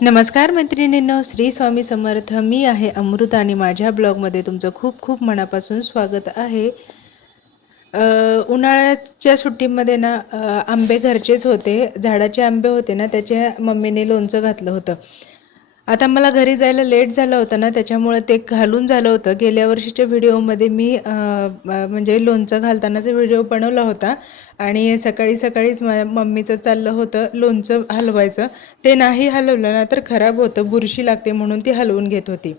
नमस्कार मैत्रिणींनो, श्री स्वामी समर्थ. मी आहे अमृता आणि माझ्या ब्लॉगमध्ये तुमचं खूप खूप मनापासून स्वागत आहे. उन्हाळ्याच्या सुट्टीमध्ये ना आंबे घरचेच होते, झाडाचे आंबे होते ना, त्याच्या मम्मीने लोणचं घातलं होतं. आता मला घरी जायला लेट झालं होतं ना, त्याच्यामुळे ते घालून झालं होतं. गेल्या वर्षीच्या व्हिडिओमध्ये मी म्हणजे लोणचं घालतानाचा व्हिडिओ बनवला होता आणि सकाळी सकाळीच माझ्या मम्मीचं चाललं होतं लोणचं हलवायचं. ते नाही हलवलं ना तर खराब होतं, बुरशी लागते म्हणून ती हलवून घेत होती.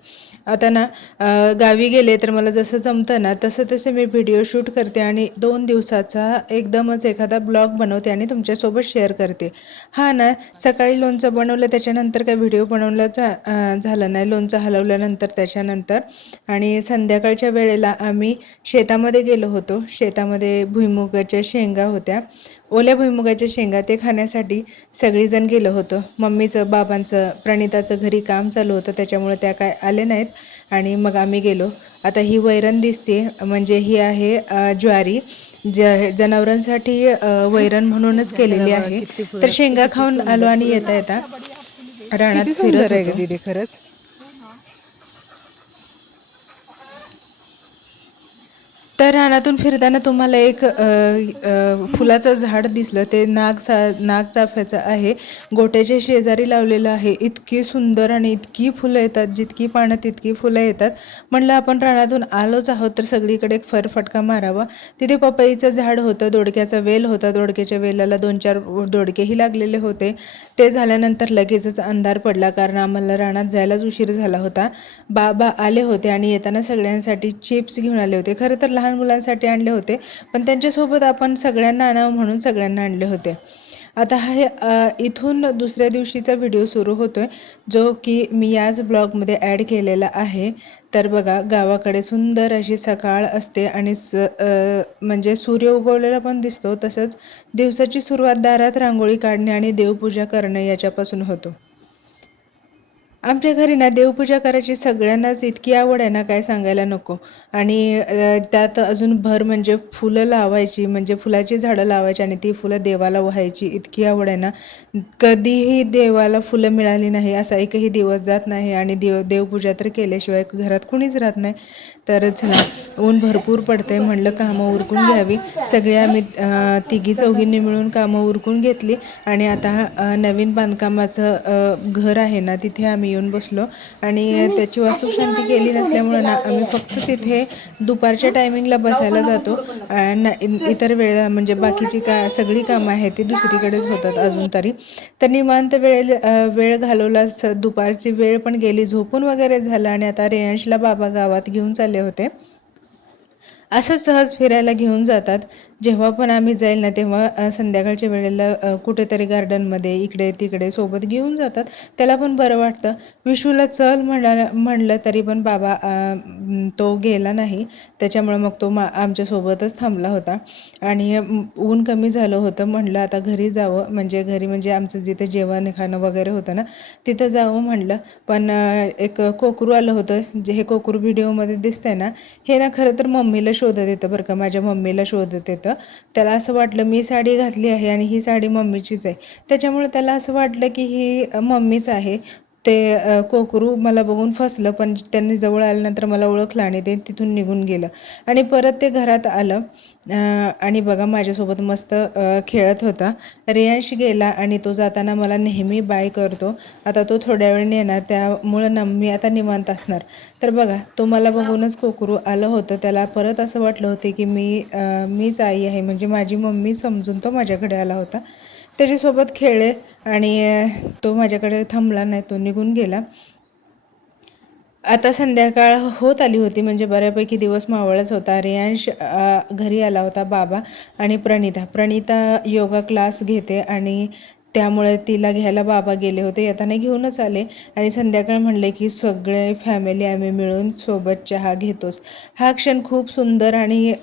आता ना गावी गेले तर मला जसं जमतं ना तसं तसं मी व्हिडिओ शूट करते आणि 2 दिवसाचा एकदमच एखादा ब्लॉग बनवते आणि तुमच्यासोबत शेअर करते. हा ना, सकाळी लोणचं बनवलं त्याच्यानंतर काय व्हिडिओ बनवला झालं नाही, लोणचं हलवल्यानंतर त्याच्यानंतर. आणि संध्याकाळच्या वेळेला आम्ही शेतामध्ये गेलो होतो. शेतामध्ये भुईमुगाच्या शेंगा होत्या, ओल्या भुईमुगाच्या शेंगा, ते खाण्यासाठी सगळीजण गेलो होतो. मम्मीचं, बाबांचं, प्रणिताचं घरी काम चालू होतं त्याच्यामुळे त्या काय आले नाहीत आणि मग आम्ही गेलो. आता ही वैरण दिसते म्हणजे ही आहे ज्वारी, जनावरांसाठी वैरण म्हणूनच केलेली आहे. तर शेंगा खाऊन आलो आणि येता येता किती रानात फिरत सुंदर आहे ग होतो. दीदी खरंच. तर रानातून फिरताना तुम्हाला एक फुलाचं झाड दिसलं, ते नागचाफ्याचं आहे. गोट्याच्या शेजारी लावलेलं आहे. इतकी सुंदर आणि इतकी फुलं येतात, जितकी पानं तितकी फुलं येतात. म्हणलं आपण रानातून आलोच आहोत तर सगळीकडे एक फटका मारावा. तिथे पपईचं झाड होतं, दोडक्याचा वेल होता, दोडक्याच्या वेलाला 2-4 दोडकेही लागलेले होते. ते झाल्यानंतर लगेचच अंधार पडला कारण आम्हाला रानात जायलाच उशीर झाला होता. बाबा आले होते आणि येताना सगळ्यांसाठी चिप्स घेऊन आले होते. खरं तर लहान मुलांसाठी आणले होते, पण त्यांच्यासोबत आपण सगळ्यांना आणावं म्हणून सगळ्यांना आणले होते. आता हे इथून दुसऱ्या दिवशीचा व्हिडिओ सुरू होतोय, जो की मी याच ब्लॉगमध्ये ॲड केलेला आहे. तर बघा, गावाकडे सुंदर अशी सकाळ असते आणि म्हणजे सूर्य उगवलेला पण दिसतो. तसंच दिवसाची सुरुवात दारात रांगोळी काढणे आणि देवपूजा करणे याच्यापासून होतो. आमच्या घरी ना देवपूजा करायची सगळ्यांनाच इतकी आवड आहे ना, काय सांगायला नको. आणि त्यात अजून भर म्हणजे फुलं लावायची, म्हणजे फुलाची झाडं लावायची आणि ती फुलं देवाला वाहायची इतकी आवड आहे ना. कधीही देवाला फुलं मिळाली नाही असा एकही दिवस जात नाही आणि देवपूजा तर केल्याशिवाय घरात कुणीच राहत नाही. तर चला, ऊन भरपूर पडतंय, म्हणलं कामं उरकून घ्यावी. सगळे आम्ही तिघी चौघींनी मिळून कामं उरकून घेतली आणि आता नवीन बांधकामाचं घर आहे ना, तिथे आम्ही येऊन बसलो आणि त्याची वास्तुशांती केली नसल्यामुळं ना आम्ही फक्त तिथे दुपारच्या टायमिंगला बसायला जातो. इतर वेळेला म्हणजे बाकीची सगळी कामं आहेत ती दुसरीकडेच होतात अजून तरी. तर निवांत वेळ घालवला. दुपारची वेळ पण गेली, झोपून वगैरे झालं आणि आता रेयांशला बाबा गावात घेऊन चालले होते. असं सहज फिरायला घेऊन जातात. जेव्हा पण आम्ही जाईल ना तेव्हा संध्याकाळच्या वेळेला कुठेतरी गार्डनमध्ये इकडे तिकडे सोबत घेऊन जातात. त्याला पण बरं वाटतं. विशूला चल म्हणलं तरी पण बाबा तो गेला नाही. त्याच्यामुळे मग तो आमच्यासोबतच थांबला होता आणि ऊन कमी झालं होतं. म्हणलं आता घरी जावं, म्हणजे घरी म्हणजे आमचं जिथे जेवण खाणं वगैरे होतं ना तिथं जावं म्हणलं. पण एक कोकरू आलं होतं, जे हे कोकरू व्हिडिओमध्ये दिसतंय ना, हे ना खरं तर मम्मीला शोधत येतं बरं का, माझ्या मम्मीला शोधत येतं. त्याला असं वाटलं मी साडी घातली आहे आणि ही साडी मम्मीचीच आहे, त्याच्यामुळे त्याला असं वाटलं की ही मम्मीच आहे. ते कोकरू मला बघून फसलं, पण त्यांनी जवळ आल्यानंतर मला ओळखलं आणि ते तिथून निघून गेलं आणि परत ते घरात आलं. आणि बघा माझ्यासोबत मस्त खेळत होता. रेयांश गेला आणि तो जाताना मला नेहमी बाय करतो. आता तो थोड्या वेळाने येणार, त्यामुळं ना मी आता निवांत असणार. तर बघा, तो मला बघूनच कोकरू आलं होतं. त्याला परत असं वाटलं होतं की मीच आई आहे, म्हणजे माझी मम्मी समजून तो माझ्याकडे आला होता. त्याच्यासोबत खेळले आणि तो माझ्याकडे थांबला नाही, तो निघून गेला. आता संध्याकाळ होत आली होती, म्हणजे बऱ्यापैकी दिवस मावळच होता. रेयांश घरी आला होता. बाबा आणि प्रणिता योगा क्लास घेते आणि त्यामुळे तिला घ्यायला बाबा गेले होते. येताना घेऊनच आले आणि संध्याकाळ म्हणले की सगळे फॅमिली आम्ही मिळून सोबत चहा घेतोच. हा क्षण खूप सुंदर आणि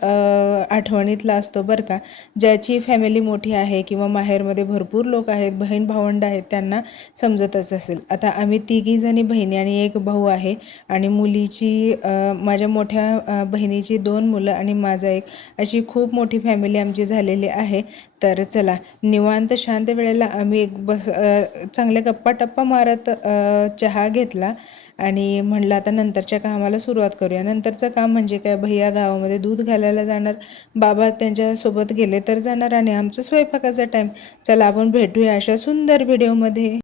आठवणीतला असतो बरं का. ज्याची फॅमिली मोठी आहे किंवा माहेरमध्ये भरपूर लोक आहेत, बहीण भावंड आहेत, त्यांना समजतच असेल. आता आम्ही तिघीजणी बहिणी आणि एक भाऊ आहे आणि माझ्या मोठ्या बहिणीची 2 मुलं आणि माझा एक, अशी खूप मोठी फॅमिली आमची झालेली आहे. तर चला निवांत शांत वेळेला आम्ही एक चांगल्या गप्पा टप्पा मारत चहा घेतला आणि म्हणलं आता नंतरच्या कामाला सुरुवात करूया. नंतरचं काम म्हणजे काय, भैया गावामध्ये दूध घालायला जाणार, बाबा त्यांच्यासोबत गेले तर जाणार आणि आमचं स्वयंपाकाचा टाईम. चला आपण भेटूया अशा सुंदर व्हिडिओमध्ये.